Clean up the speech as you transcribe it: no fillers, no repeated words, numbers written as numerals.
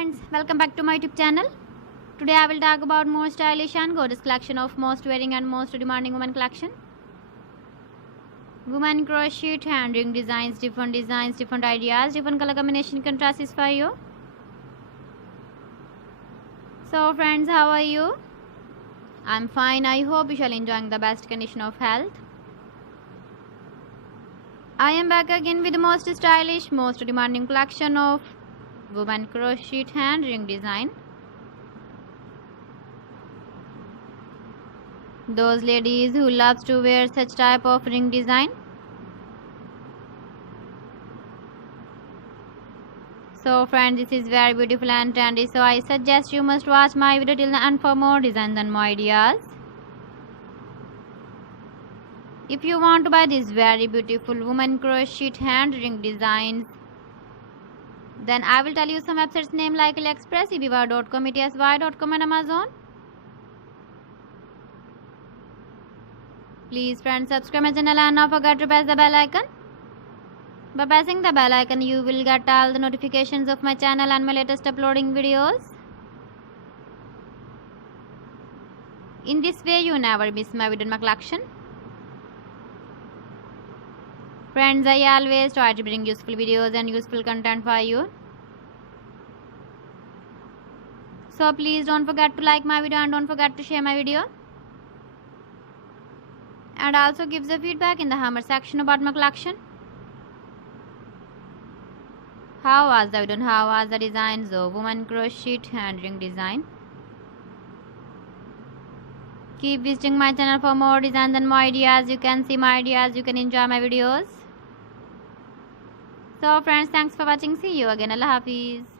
friends, welcome back to my YouTube channel. Today I will talk about more stylish and gorgeous collection of most wearing and most demanding women collection. Women crochet hand ring designs, different ideas, different color combination contrasts for you. So friends, how are you? I'm fine. I hope you shall enjoying the best condition of health. I am back again with the most stylish, most demanding collection of women crochet hand ring design. Those ladies who loves to wear such type of ring design. So friends, this is very beautiful and trendy, so I suggest you must watch my video till the end for more designs and more ideas. If you want to buy these very beautiful women crochet hand ring designs, then I will tell you some websites name like AliExpress, eBay.com, ETSY.com and Amazon. Please friends, subscribe my channel and not forget to press the bell icon. By pressing the bell icon, you will get all the notifications of my channel and my latest uploading videos. In this way, you never miss my video in my collection. Friends, I always try to bring useful videos and useful content for you. So please don't forget to like my video and don't forget to share my video. And also give the feedback in the comment section about my collection. How was the video and how was the designs of women crochet hand ring design? Keep visiting my channel for more designs and more ideas. You can see my ideas, you can enjoy my videos. So friends, thanks for watching. See you again. Allah Hafiz.